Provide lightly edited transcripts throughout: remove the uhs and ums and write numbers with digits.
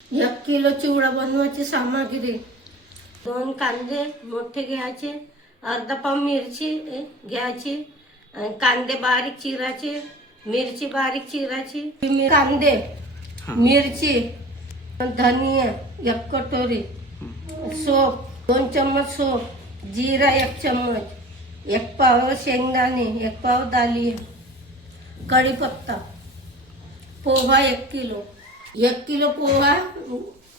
1 kilo चिवडा बनवायची सामग्री: 2 कांदे मोठे घ्यायचे, अर्धा पाव मिरची घ्यायची, कांदे बारीक चिरायचे, मिरची बारीक चिरायची, कांदे, मिरची, धनिया 1 कटोरी, सोप 2 चम्मच सोप, जीरा 1 चम्मच, 1 पाव शेंगदाणे, 1 पाव दाली, कढीपत्ता, पोहा 1 किलो. 1 किलो पोहा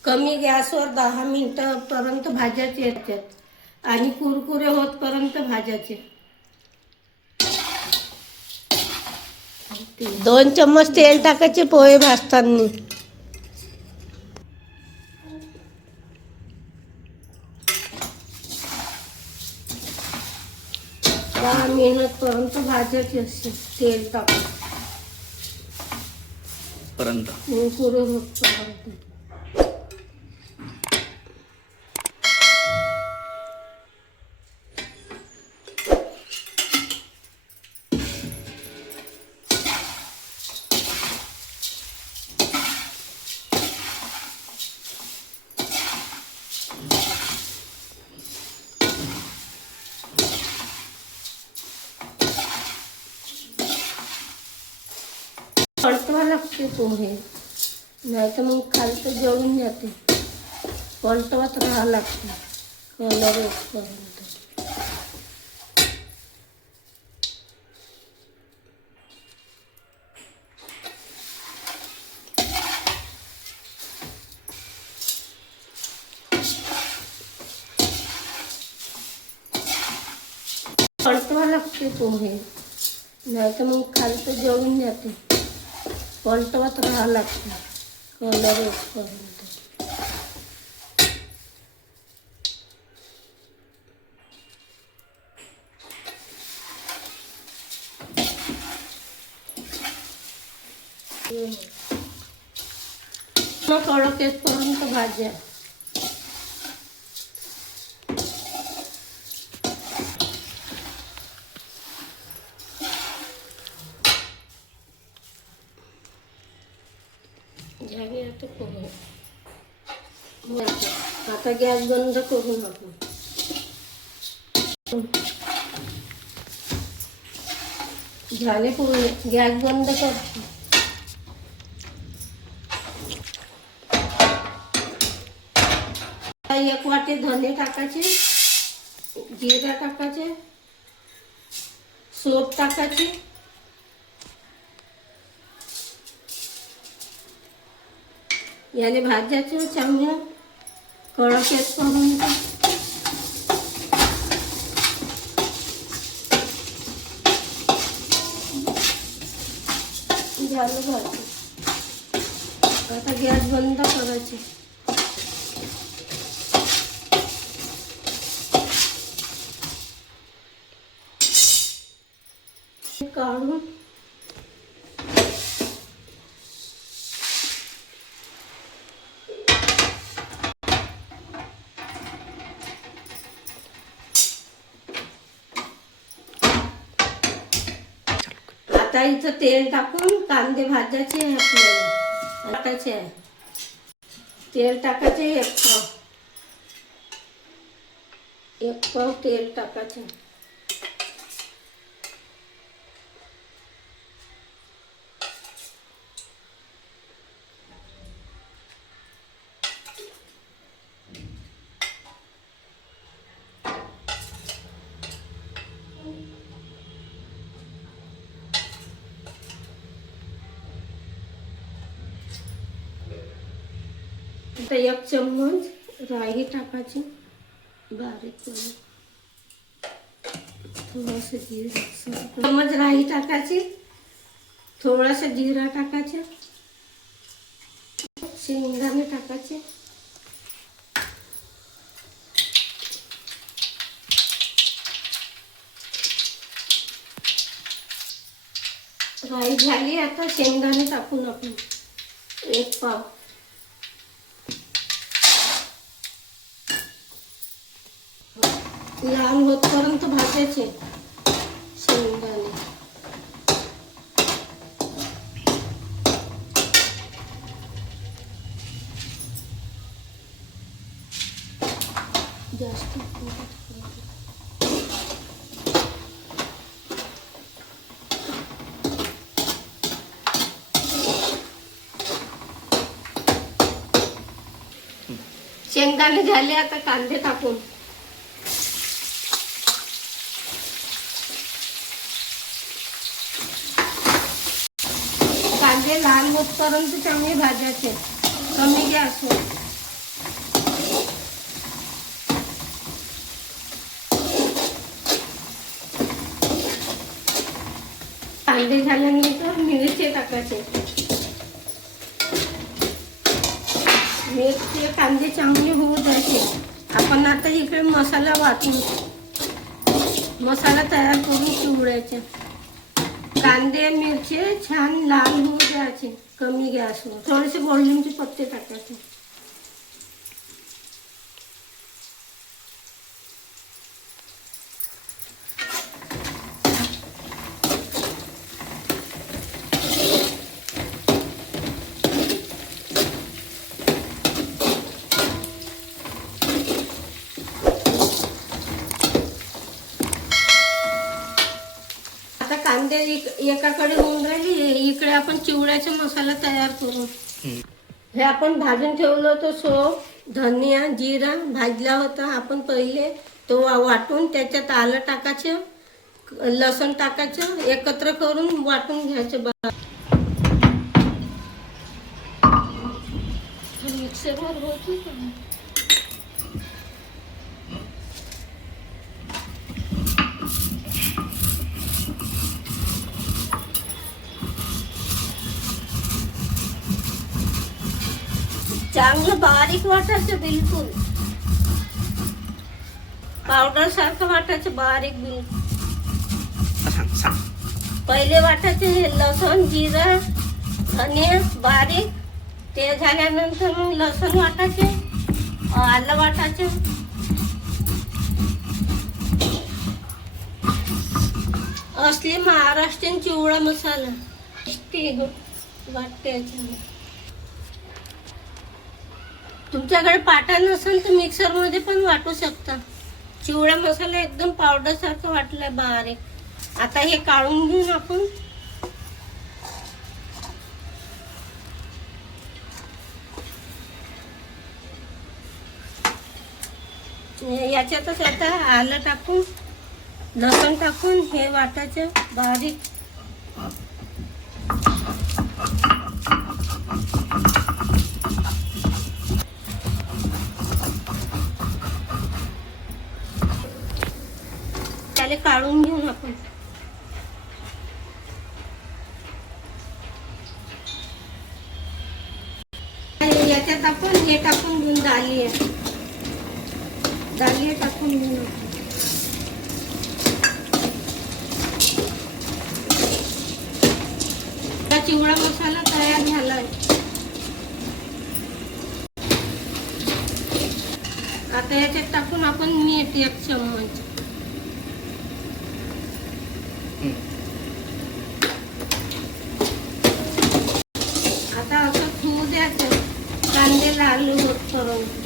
कमी गॅसवर 10 मिनिटापर्यंत भाजायचे याच्यात आणि कुरकुरे होतपर्यंत भाजायचे. 2 चम्मच तेल टाकायचे पोहे भाजताना. दहा मिनिटपर्यंत भाजायचे असते तेल टाकून कुरकुरे होतपर्यंत. पलटवा लागते पोहे, नाही तर मग खालतं जळून जाते. पलटवत राहावं लागते कलर येईपर्यंत. पलटवा लागते पोहे, नाही तर मग खालतं जळून जाते. पलटवत राहावं लागते कलर येईपर्यंत. कडक येतपर्यंत भाज्या. झाले आता पोहे. आता गॅस बंद करू आपण. झाले पोहे, गॅस बंद करतो. एक वाटी धने टाकायचे, जिरा टाकायचे, सोप टाकायचे, याने भाजायचे चांगलं कडक येतपर्यंत. झालं भाजी. आता गॅस बंद करायचे. काढून आता इथं तेल टाकून कांदे भाजायचे आपल्याला. टाकायचे आहे तेल टाकायचे 1 पाव. 1 पाव तेल टाकायचे. आता 1 चम्मच राई टाकायची बारीक करून. थोडासा जिरा, चम्मच राई टाकायची, थोडासा जिरा टाकायचा, शेंगदाणे टाकायचे, राई झाली. आता शेंगदाणे टाकून आपण 1 पाव. लाल होतपर्यंत भाजायचे शेंगदाणे. जास्त शेंगदाणे झाले, आता कांदे टाकून कांदे लाल होतपर्यंत चांगले भाजायचे, कमी गॅसवर. कांदे झाल्यानंतर मिरची टाकायचे. मिरची कांदे चांगले होऊ द्यायचे. आपण आता इकडे मसाला वाटून मसाला तयार करून चिवड्याचे. कांदे मिरची छान लाल होऊ द्यायचे कमी गॅसवर. थोडेसे गोल्डनचे पत्ते टाकायचे. कांदे एकाकडे होऊन राहिली, इकडे आपण चिवड्याचा मसाला तयार करू. हे आपण भाजून ठेवलं होतं. सोप, धनिया, जिरा भाजला होता आपण पहिले. तो वाटून त्याच्यात आलं टाकायचं, लसूण टाकायचं, एकत्र करून वाटून घ्यायचं. मिक्सरवर होती का? चांगलं बारीक वाटायचं, बिलकुल पावडर सारखं वाटायचं, बारीक बिलकुल. पहिले वाटायचे हे लसूण, जिरा, धनिया बारीक. ते झाल्यानंतर मग लसूण वाटायचे, आलं वाटायचे. असली महाराष्ट्रीयन चिवडा मसाला वाटते. तुमच्याकडे पाटा नसेल तर मिक्सर मध्ये पण वाटू शकता. चिवडा मसाला एकदम पावडर सारखं वाटलाय बारीक. आता हे काढून घेऊन आपण याच्यातच आता आलं टाकून, लसूण टाकून हे वाटायचं बारीक. त्याला काढून घेऊन आपण याच्यात आपण हे टाकून घेऊन दाली टाकून घेऊन चिवडा मसाला तयार झालाय. आता याच्यात टाकून आपण मीठ 1 चम्मच. आता असं ठेवू द्यायचं कांदे लाल होतपर्यंत.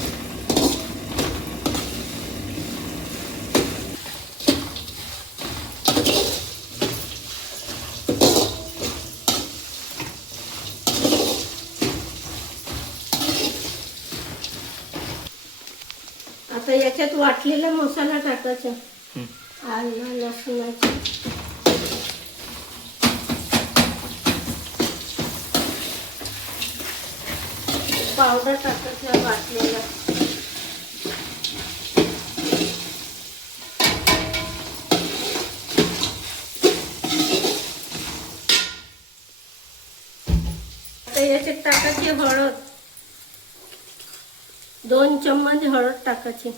आता याच्यात वाटलेला मसाला टाकायचा, आलं लसूणाचा. पावडर टाकायचं वाटलेला. आता याच्यात टाकायची हळद, 2 चम्मच हळद टाकायची.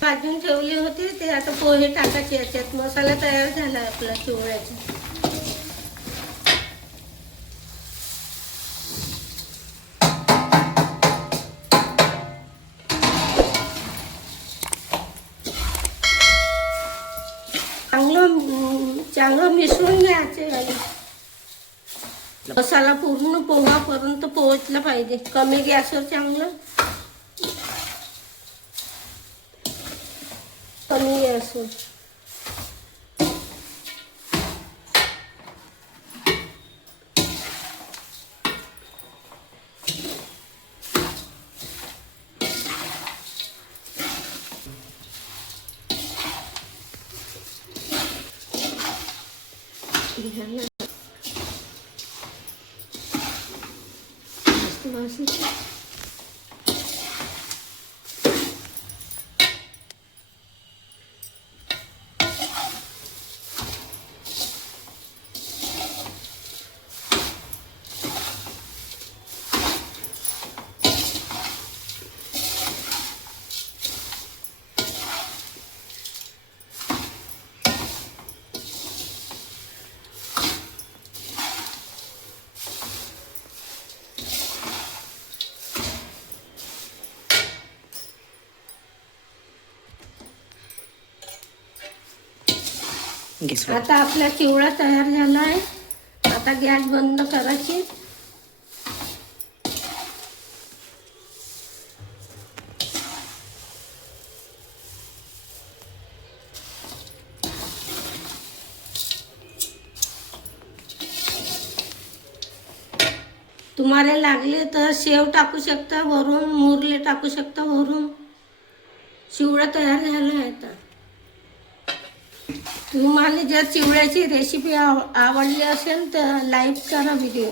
भाजून ठेवले होते ते आता पोहे टाकायचे याच्यात. मसाला तयार झाला आपला चिवड्याचा. पोहोचला. मसाला पूर्ण पोहापर्यंत पोहोचला पाहिजे. कमी गॅसवर चांगलं, कमी गॅसवर. गॅसवर. आता आपला चिवडा तयार झाला आहे. आता गॅस बंद करायची. तुम्हाला लागले तर शेव टाकू शकता वरून, मुरले टाकू शकता वरून. चिवडा तयार झाला आहे. आता तुम्हाला जर चिवड्याची रेसिपी आवडली असेल तर लाईक करा व्हिडिओ.